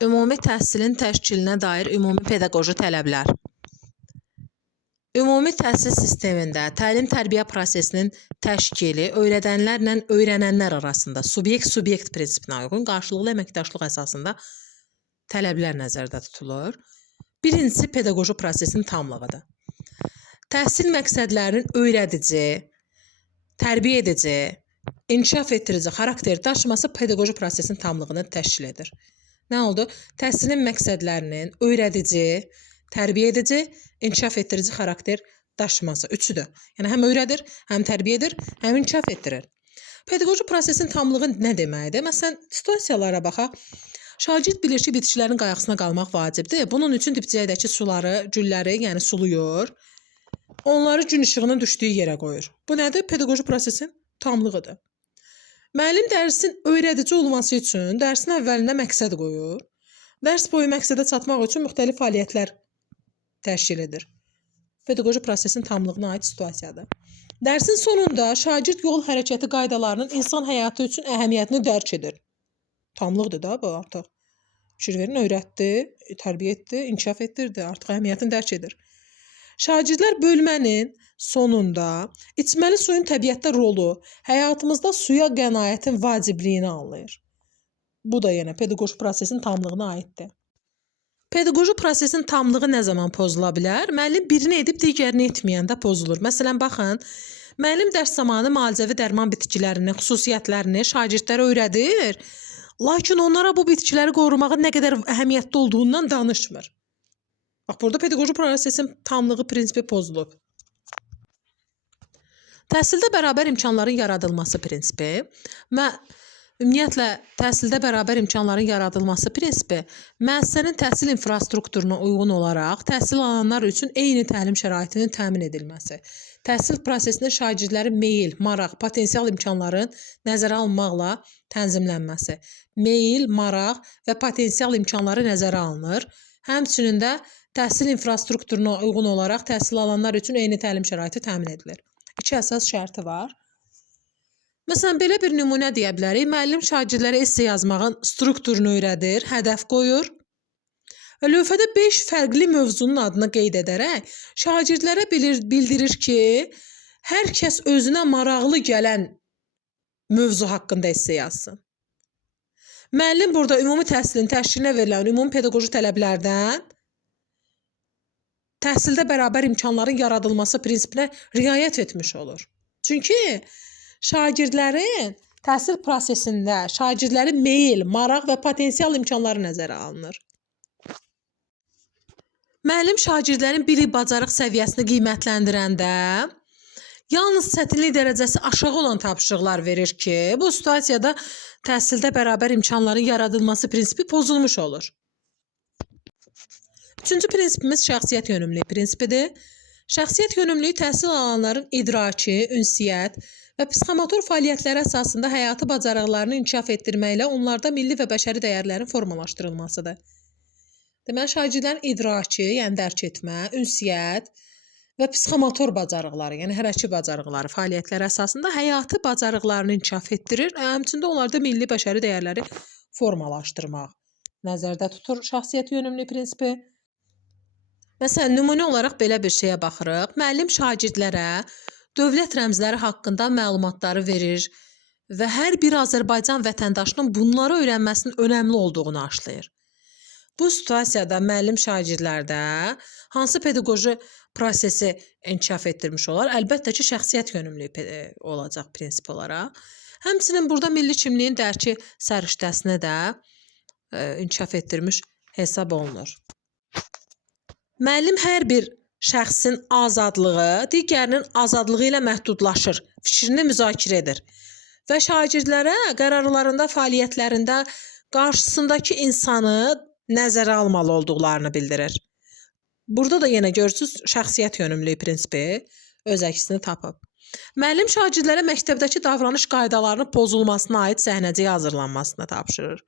Ümumi təhsilin təşkilinə dair ümumi pedaqoji tələblər. Ümumi təhsil sistemində təlim-tərbiyə prosesinin təşkili öyrədənlərlə öyrənənlər arasında subyekt prinsipinə uyğun qarşılıqlı əməkdaşlıq əsasında tələblər nəzərdə tutulur. Birincisi pedaqoji prosesin tamlığıdır. Təhsil məqsədlərinin öyrədici, tərbiyə edici, inkişaf etdirici xarakter daşıması pedaqoji prosesin tamlığını təşkil edir. Nə oldu? Təhsilin məqsədlərinin öyrədici, tərbiyə edici, inkişaf etdirici xarakter daşıması. Üçüdür. Yəni həm öyrədir, həm tərbiyə edir, həm inkişaf etdirir. Pedaqoji prosesin tamlığı nə deməkdir? Məsələn, situasiyalara baxaq. Şagird bilir ki, bitkilərin qayğısına qalmaq vacibdir. Bunun üçün dibçəkdəki suları, gülləri, yəni suluyur. Onları gün işığının düşdüyü yerə qoyur. Bu nədir? Pedaqoji prosesin tamlığıdır. Müəllim dərsin öyrədici olması üçün dərsin əvvəlində məqsəd qoyur. Dərs boyu məqsədə çatmaq üçün müxtəlif fəaliyyətlər təşkil edir. Pedaqoji prosesin tamlığına aid situasiyadır. Dərsin sonunda şagird yol hərəkəti qaydalarının insan həyatı üçün əhəmiyyətini dərk edir. Tamlıqdır da bu artıq. Fikir verin, öyrətdi, tərbiyə etdi, inkişaf etdirdi, artıq əhəmiyyətini dərk edir. Şagirdlər bölmənin sonunda içməli suyun təbiətdə rolu, həyatımızda suya qənaətin vacibliyini anlayır. Bu da yenə pedaqoji prosesin tamlığına aiddir. Pedaqoji prosesin tamlığı nə zaman pozula bilər? Müəllim birini edib digərini etməyəndə pozulur. Məsələn, baxın, müəllim dərs zamanı müalicəvi dərman bitkilərinin xüsusiyyətlərini şagirdlərə öyrədir, lakin onlara bu bitkiləri qorumağın nə qədər əhəmiyyətli olduğundan danışmır. Bax, burada pedaqoji prosesin tamlığı prinsipi pozulub. Təhsildə bərabər imkanların yaradılması prinsipi və ümumiyyətlə təhsildə bərabər imkanların yaradılması prinsipi müəssisənin təhsil infrastrukturuna uyğun olaraq təhsil alanlar üçün eyni təlim şəraitinin təmin edilməsi, təhsil prosesinin şagirdlərin meyil, maraq, potensial imkanların nəzərə alınmaqla tənzimlənməsi, meyil, maraq və potensial imkanları nəzərə alınır. Həmçinin də təhsil infrastrukturuna uyğun olaraq təhsil alanlar üçün eyni təlim şəraiti təmin edilir. İki əsas şərti var. Məsələn, belə bir nümunə deyə bilərik. Müəllim şagirdlərə esse yazmağın strukturunu öyrədir, hədəf qoyur. Və lövhədə 5 fərqli mövzunun adını qeyd edərək şagirdlərə bildirir ki, hər kəs özünə maraqlı gələn mövzu haqqında esse yazsın. Müəllim burada ümumi təhsilin təşkilinə verilən ümumi pedaqoji tələblərdən təhsildə bərabər imkanların yaradılması prinsipinə riayət etmiş olur. Çünki şagirdlərin təhsil prosesində şagirdlərin meyil, maraq və potensial imkanları nəzərə alınır. Müəllim şagirdlərin bilik, bacarıq səviyyəsini qiymətləndirəndə yalnız çətinlik dərəcəsi aşağı olan tapşırıqlar verir ki, bu situasiyada təhsildə bərabər imkanların yaradılması prinsipi pozulmuş olur. Üçüncü prinsipimiz şəxsiyyət yönümlülüyü prinsipidir. Şəxsiyyət yönümlülüyü təhsil alanların idraki, ünsiyyət və psixomotor fəaliyyətləri əsasında həyatı bacarıqlarını inkişaf etdirməklə onlarda milli və bəşəri dəyərlərin formalaşdırılmasıdır. Deməli, şagirdlərin idraki, yəni dərk etmə, ünsiyyət və psixomotor bacarıqları, yəni hərəki bacarıqları fəaliyyətləri əsasında həyatı bacarıqlarını inkişaf etdirir, həmçində onlarda milli bəşəri dəyərləri formalaşdırmaq nəzərdə tutur şəxsiyyət yönümlülüyü prinsipi. Məsələn, nümunə olaraq belə bir şeyə baxırıq. Müəllim şagirdlərə dövlət rəmzləri haqqında məlumatları verir və hər bir Azərbaycan vətəndaşının bunları öyrənməsinin önəmli olduğunu aşlayır. Bu situasiyada müəllim şagirdlərdə hansı pedaqoji prosesi inkişaf etdirmiş olar? Əlbəttə ki, şəxsiyyət yönümlülüyü olacaq prinsip olaraq. Həmçinin burada milli kimliyin dərki səriştəsini də inkişaf etdirmiş hesab olunur. Müəllim hər bir şəxsin azadlığı digərinin azadlığı ilə məhdudlaşır, fikrini müzakirə edir və şagirdlərə qərarlarında, fəaliyyətlərində qarşısındakı insanı nəzərə almalı olduqlarını bildirir. Burada da yenə görürsünüz, şəxsiyyət yönümlülüyü prinsipi öz əksini tapıb. Müəllim şagirdlərə məktəbdəki davranış qaydalarının pozulmasına aid səhnəcik hazırlanmasını tapşırır.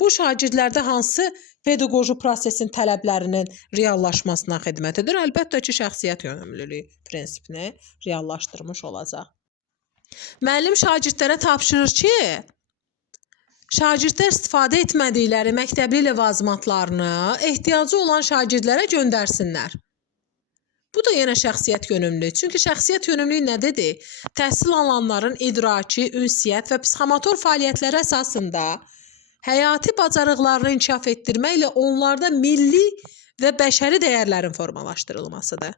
Bu şagirdlərdə hansı pedaqoji prosesin tələblərinin reallaşmasına xidmət edir? Əlbəttə ki, şəxsiyyət yönümlülüyü prinsipini reallaşdırmış olacaq. Müəllim şagirdlərə tapşırır ki, Şagirdlər istifadə etmədikləri məktəbli ləvazimatlarını ehtiyacı olan şagirdlərə göndərsinlər. Bu da yenə şəxsiyyət yönümlülüyü. Çünki şəxsiyyət yönümlülüyü nə dedi? Təhsil alanların idraki, ünsiyyət və psixomotor fəaliyyətləri əsasında həyati bacarıqlarını inkişaf etdirməklə onlarda milli və bəşəri dəyərlərin formalaşdırılmasıdır.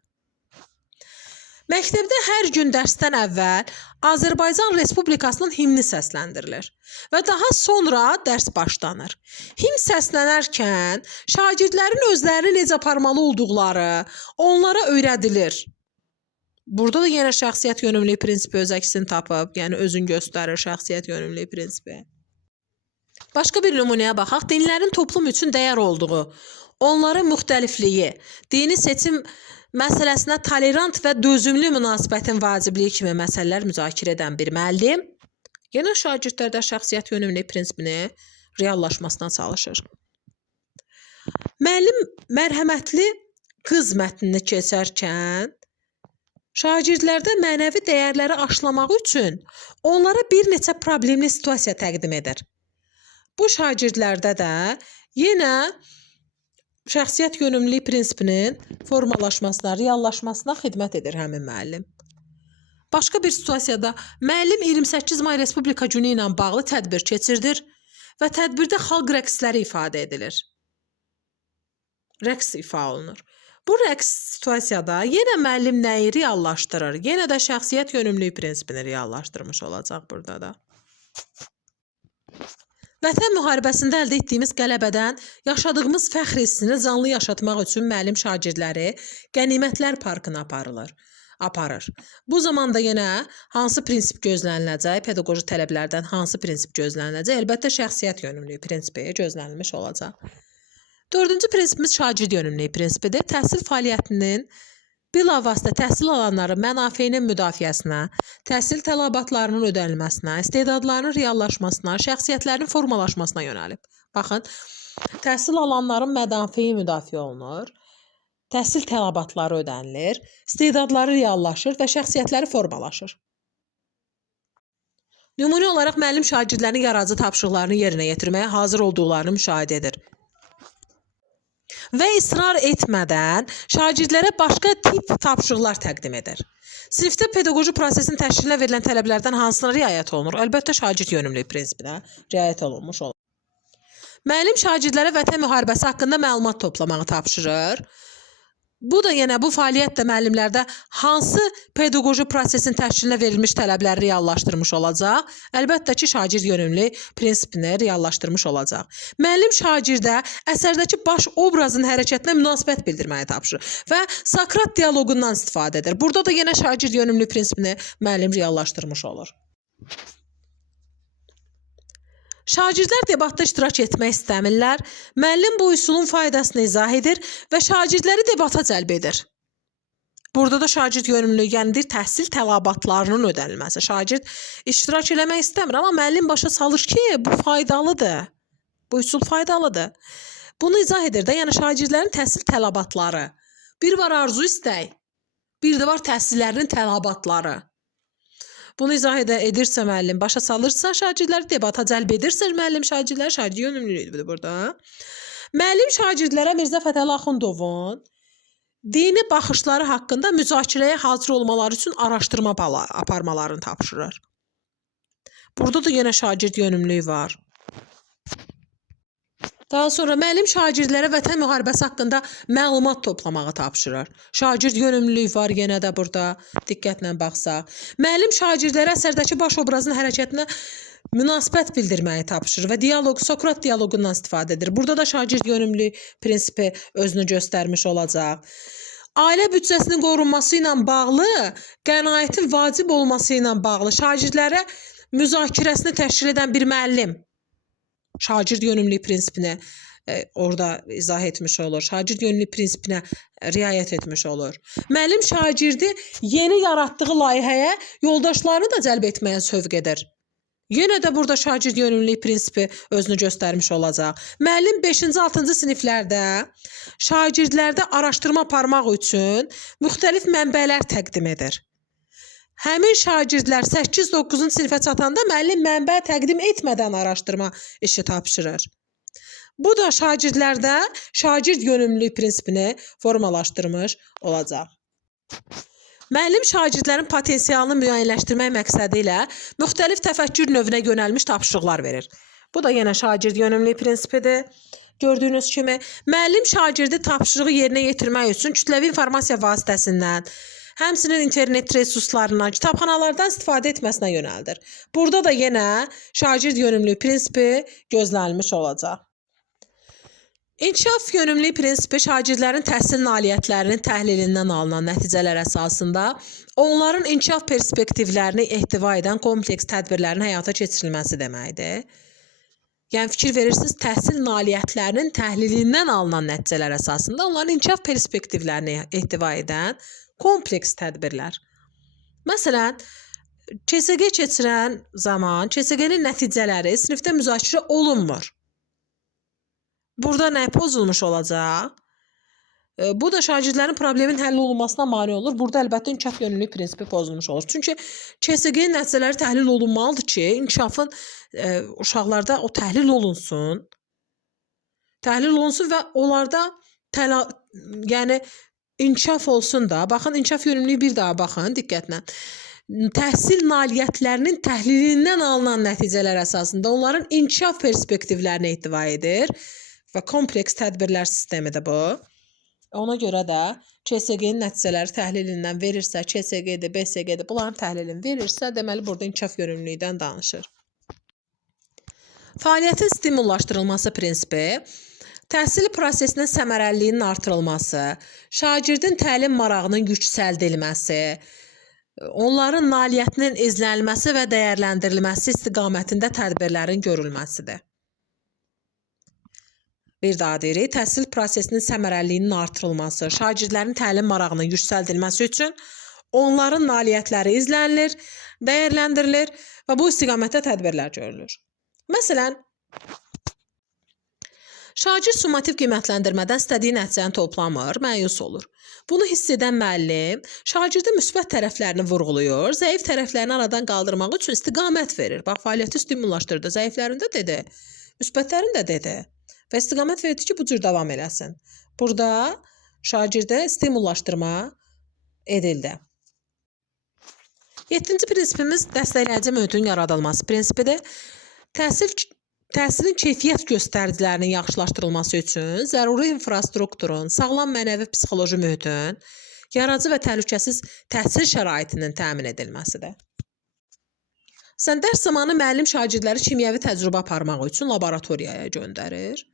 Məktəbdə hər gün dərsdən əvvəl Azərbaycan Respublikasının himni səsləndirilir və daha sonra dərs başlanır. Himn səslənərkən şagirdlərin özlərini necə aparmalı olduqları onlara öyrədilir. Burada da yenə şəxsiyyət yönümlülüyü prinsipi öz əksini tapıb, yəni özün göstərir şəxsiyyət yönümlülüyü prinsipi. Başqa bir nümunəyə baxaq. Dinlərin toplum üçün dəyər olduğu, onların müxtəlifliyi, dini seçim məsələsinə tolerant və dözümlü münasibətin vacibliyi kimi məsələlər müzakirə edən bir müəllim yenə şagirdlərdə şəxsiyyət yönümlülüyü prinsipini reallaşmasına çalışır. Müəllim mərhəmətli qız mətnini keçərkən şagirdlərdə mənəvi dəyərləri aşılamaq üçün onlara bir neçə problemli situasiya təqdim edir. Bu şagirdlərdə də yenə şəxsiyyət yönümlülüyü prinsipinin formalaşmasına, reallaşmasına xidmət edir həmin müəllim. Başqa bir situasiyada müəllim 28 May Respublika Günü ilə bağlı tədbir keçirdir və tədbirdə xalq rəqsləri ifadə edilir. Rəqs ifa olunur. Bu rəqs situasiyada yenə müəllim nəyi reallaşdırır? Yenə də şəxsiyyət yönümlülüyü prinsipini reallaşdırmış olacaq burada da. Vətən müharibəsində əldə etdiyimiz qələbədən yaşadığımız fəxr hissini canlı yaşatmaq üçün müəllim şagirdləri qənimətlər parkına aparır. Bu zamanda yenə hansı prinsip gözləniləcək, pedaqoji tələblərdən hansı prinsip gözləniləcək? Əlbəttə şəxsiyyət yönümlülüyü prinsipi gözlənilmiş olacaq. Dördüncü prinsipimiz şagird yönümlülüyü prinsipidir. Təhsil fəaliyyətinin bilavasitə təhsil alanların mənafeyinin müdafiəsinə, təhsil tələbatlarının ödənilməsinə, istedadlarının reallaşmasına, şəxsiyyətlərin formalaşmasına yönəlib. Baxın, təhsil alanların mənafeyi müdafiə olunur, təhsil tələbatları ödənilir, istedadları reallaşır və şəxsiyyətləri formalaşır. Nümunə olaraq müəllim şagirdlərin yaradıcı tapşırıqlarını yerinə yetirməyə hazır olduqlarını müşahidə edir. Və israr etmədən şagirdlərə başqa tip tapşırıqlar təqdim edir. Sinifdə pedaqoji prosesin təşkilinə verilən tələblərdən hansına riayət olunur? Əlbəttə şagird yönümlülüyü prinsipinə riayət olunmuş olur. Müəllim şagirdlərə Vətən müharibəsi haqqında məlumat toplamağı tapşırır. Bu da yenə bu fəaliyyət də müəllimlərdə hansı pedaqoji prosesin təşkilinə verilmiş tələbləri reallaşdırmış olacaq? Əlbəttə ki, şagird yönümlülüyü prinsipini reallaşdırmış olacaq. Müəllim şagirdə əsərdəki baş obrazın hərəkətinə münasibət bildirməyi tapşırır və Sokrat dialoqundan istifadə edir. Burada da yenə şagird yönümlülüyü prinsipini müəllim reallaşdırmış olur. Şagirdlər debatda iştirak etmək istəmirlər, müəllim bu üsulun faydasını izah edir və şagirdləri debata cəlb edir. Burada da şagird yönümlülüyü, yəni təhsil tələbatlarının ödənilməsi. Şagird iştirak eləmək istəmir, amma müəllim başa salır ki, bu faydalıdır, bu üsul faydalıdır. Bunu izah edir də, yəni şagirdlərin təhsil tələbatları. Bir var arzu istək, bir də var təhsillərinin tələbatları. Bunu izah edirsə müəllim, başa salırsa şagirdləri debata cəlb edirsə müəllim şagirdləri, şagird yönümlülüyüdür burada. Müəllim şagirdlərə Mirzə Fətəli Axundovun dini baxışları haqqında müzakirəyə hazır olmaları üçün araşdırma aparmalarını tapşırır. Burada da yenə şagird yönümlülüyü var. Daha sonra müəllim şagirdlərə Vətən müharibəsi haqqında məlumat toplamağı tapşırır. Şagird yönümlülüyü var yenə də burada, diqqətlə baxsaq. Müəllim şagirdlərə əsərdəki baş obrazın hərəkətinə münasibət bildirməyi tapşırır və Sokrat dialoqundan istifadə edir. Burada da şagird yönümlülüyü prinsipi özünü göstərmiş olacaq. Ailə büdcəsinin qorunması ilə bağlı, qənaətin vacib olması ilə bağlı şagirdlərə müzakirəsini təşkil edən bir müəllim şagird yönümlülüyü prinsipini orada izah etmiş olur. Şagird yönümlülüyü prinsipinə riayət etmiş olur. Müəllim şagirdi yeni yaratdığı layihəyə yoldaşlarını da cəlb etməyə sövq edir. Yenə də burada şagird yönümlülüyü prinsipi özünü göstərmiş olacaq. Müəllim 5-ci, 6-cı siniflərdə şagirdlərdə araşdırma aparmaq üçün müxtəlif mənbələr təqdim edir. Həmin şagirdlər 8-9-cu sinifə çatanda müəllim mənbə təqdim etmədən araşdırma işi tapşırır. Bu da şagirdlərdə şagird yönümlülük prinsipini formalaşdırmış olacaq. Müəllim şagirdlərin potensialını müəyyənləşdirmək məqsədi ilə müxtəlif təfəkkür növünə yönəlmiş tapşırıqlar verir. Bu da yenə şagird yönümlülük prinsipidir. Gördüyünüz kimi, müəllim şagirdi tapşırığı yerinə yetirmək üçün kütləvi informasiya vasitəsindən, həmçinin internet resurslarından, kitabxanalardan istifadə etməsinə yönəldir. Burada da yenə şagird yönümlülük prinsipi gözlənilmiş olacaq. İnkişaf yönümlülük prinsipi şagirdlərin təhsil nailiyyətlərinin təhlilindən alınan nəticələr əsasında onların inkişaf perspektivlərini ehtiva edən kompleks tədbirlərin həyata keçirilməsi deməkdir. Yəni fikir verirsiniz, təhsil nailiyyətlərinin təhlilindən alınan nəticələr əsasında onların inkişaf perspektivlərini ehtiva edən kompleks tədbirlər. Məsələn, KSG keçirən zaman KSG-nin nəticələri sinifdə müzakirə olunmur. Burada nə pozulmuş olacaq? Bu da şagirdlərin problemin həll olunmasına mane olur. Burada əlbəttə inkişaf yönümlülük prinsipi pozulmuş olur. Çünki KSG-nin nəticələri təhlil olunmalıdır ki, inkişafın uşaqlarda o təhlil olunsun. Təhlil olunsun və onlarda yəni inkişaf olsun da. Baxın, inkişaf yönümlülüyü bir daha baxın diqqətlə. Təhsil nailiyyətlərinin təhlilindən alınan nəticələr əsasında onların inkişaf perspektivlərini ehtiva edir və kompleks tədbirlər sistemidir bu. Ona görə də KSG-nin nəticələri təhlilindən verirsə, KSG-dir, BSG-dir, bunların təhlilini verirsə, deməli burada inkişaf yönümlülükdən danışır. Fəaliyyətin stimullaşdırılması prinsipi təhsil prosesinin səmərəliliyinin artırılması, şagirdin təlim marağının yüksəldilməsi, onların nailiyyətinin izlənilməsi və dəyərləndirilməsi istiqamətində tədbirlərin görülməsidir. Bir daha deyirik, təhsil prosesinin səmərəliliyinin artırılması, şagirdlərin təlim marağının yüksəldilməsi üçün onların nailiyyətləri izlənilir, dəyərləndirilir və bu istiqamətdə tədbirlər görülür. Məsələn, şagird summativ qiymətləndirmədən istədiyi nəticəni toplamır, məyus olur. Bunu hiss edən müəllim şagirdin müsbət tərəflərini vurğulayır, zəif tərəflərini aradan qaldırmaq üçün istiqamət verir. Bax, fəaliyyəti stimullaşdırdı, zəiflərini də dedi, müsbətlərini də dedi. Və istiqamət verdi ki, bu cür davam eləsin. Burada şagirdə stimullaşdırma edildi. 7-ci prinsipimiz dəstəkləyici mühitin yaradılması prinsipidir. Təhsilin keyfiyyət göstəricilərinin yaxşılaşdırılması üçün zəruri infrastrukturun, sağlam mənəvi psixoloji mühitin, yaradıcı və təhlükəsiz təhsil şəraitinin təmin edilməsidir. Dərs zamanı müəllim şagirdləri kimyəvi təcrübə aparmaq üçün laboratoriyaya göndərir.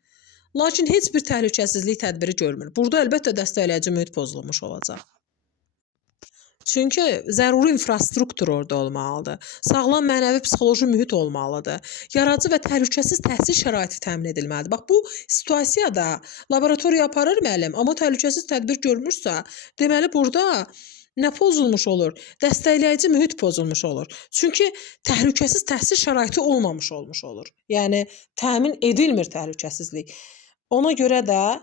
Lakin heç bir təhlükəsizlik tədbiri görmür. Burada əlbəttə dəstəkləyici mühit pozulmuş olacaq. Çünki zəruri infrastruktur orada olmalıdır. Sağlam mənəvi psixoloji mühit olmalıdır. Yaradıcı və təhlükəsiz təhsil şəraiti təmin edilməlidir. Bax, bu situasiyada laboratoriya aparır müəllim, amma təhlükəsiz tədbir görmürsə, deməli burada nə pozulmuş olur? Dəstəkləyici mühit pozulmuş olur. Çünki təhlükəsiz təhsil şəraiti olmamış olmuş olur. Yəni, təmin edilmir təhlükəsizlik. Ona görə də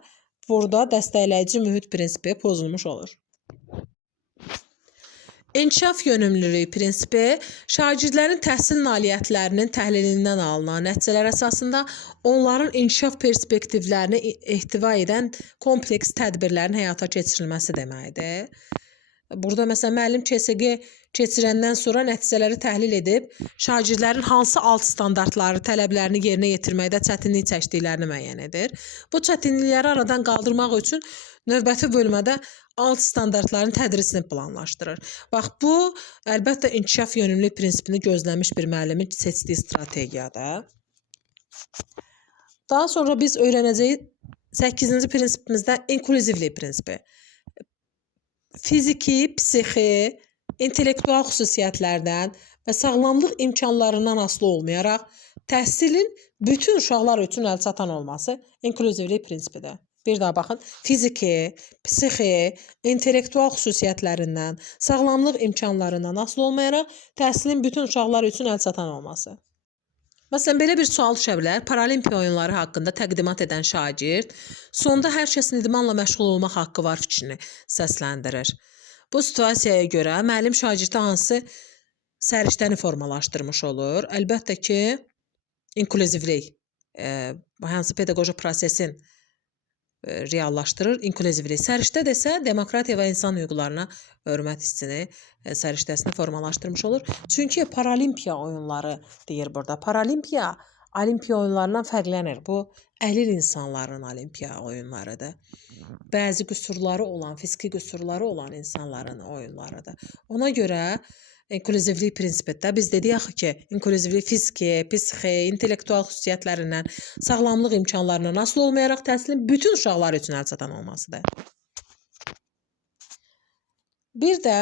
burada dəstəkləyici mühit prinsipi pozulmuş olur. İnkişaf yönümlülüyü prinsipi şagirdlərin təhsil nailiyyətlərinin təhlilindən alınan nəticələr əsasında onların inkişaf perspektivlərini ehtiva edən kompleks tədbirlərin həyata keçirilməsi deməkdir. Burada məsələn müəllim KSG keçirəndən sonra nəticələri təhlil edib, şagirdlərin hansı alt standartları, tələblərini yerinə yetirməkdə çətinlik çəkdiklərini müəyyən edir. Bu çətinlikləri aradan qaldırmaq üçün növbəti bölmədə alt standartların tədrisini planlaşdırır. Bax, bu əlbəttə inkişaf yönümlülük prinsipini gözləmiş bir müəllimin seçdiyi strategiyadır. Daha sonra biz öyrənəcəyik 8-ci prinsipimizdə inklüzivlik prinsipi. Fiziki, psixi, intellektual xüsusiyyətlərdən və sağlamlıq imkanlarından asılı olmayaraq təhsilin bütün uşaqlar üçün əlçatan olması inklüzivlik prinsipidir. Bir daha baxın, fiziki, psixi, intellektual xüsusiyyətlərindən, sağlamlıq imkanlarından asılı olmayaraq təhsilin bütün uşaqlar üçün əlçatan olması. Məsələn, belə bir sual düşə bilər. Paralimpiya oyunları haqqında təqdimat edən şagird sonda hər kəsin idmanla məşğul olmaq haqqı var fikrini səsləndirir. Bu situasiyaya görə müəllim şagirdə hansı səriştəni formalaşdırmış olur? Əlbəttə ki, inklüzivlik, hansı pedaqoji prosesin reallaşdırır, inklüzivlik. Səriştə isə demokratiya və insan hüquqlarına hörmət hissini, səriştəsini formalaşdırmış olur. Çünki paralimpiya oyunları deyir burada. Paralimpiya olimpiya oyunlarından fərqlənir. Bu əlil insanların olimpiya oyunlarıdır. Bəzi qüsurları olan, fiziki qüsurları olan insanların oyunlarıdır. Ona görə inklüzivlik prinsipində biz dedik axı ki, inklüzivlik fiziki, psixi, intellektual xüsusiyyətlərindən, sağlamlıq imkanlarından asılı olmayaraq təhsilin bütün uşaqlar üçün əlçatan olmasıdır. Bir də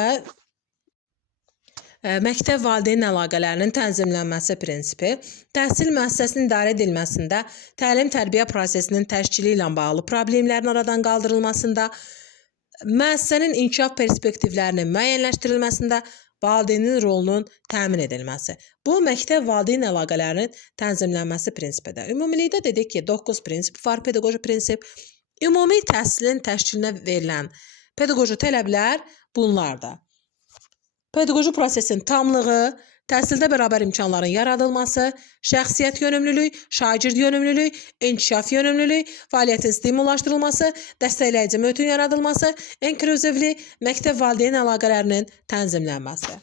məktəb valideyn əlaqələrinin tənzimlənməsi prinsipi təhsil müəssisəsinin idarə edilməsində, təlim-tərbiyə prosesinin təşkili ilə bağlı problemlərin aradan qaldırılmasında, müəssisənin inkişaf perspektivlərinin müəyyənləşdirilməsində valideynin rolunun təmin edilməsi. Bu, məktəb valideyn əlaqələrinin tənzimlənməsi prinsipidir. Ümumilikdə dedik ki, 9 prinsip var, pedaqoji prinsip. Ümumi təhsilin təşkilinə verilən pedaqoji tələblər bunlardır. Pedaqoji prosesin tamlığı, təhsildə bərabər imkanların yaradılması, şəxsiyyət yönümlülük, şagird yönümlülük, inkişaf yönümlülük, fəaliyyətin stimullaşdırılması, dəstəkləyici mühitin yaradılması, inklüzivlik, məktəb valideyn əlaqələrinin tənzimlənməsi.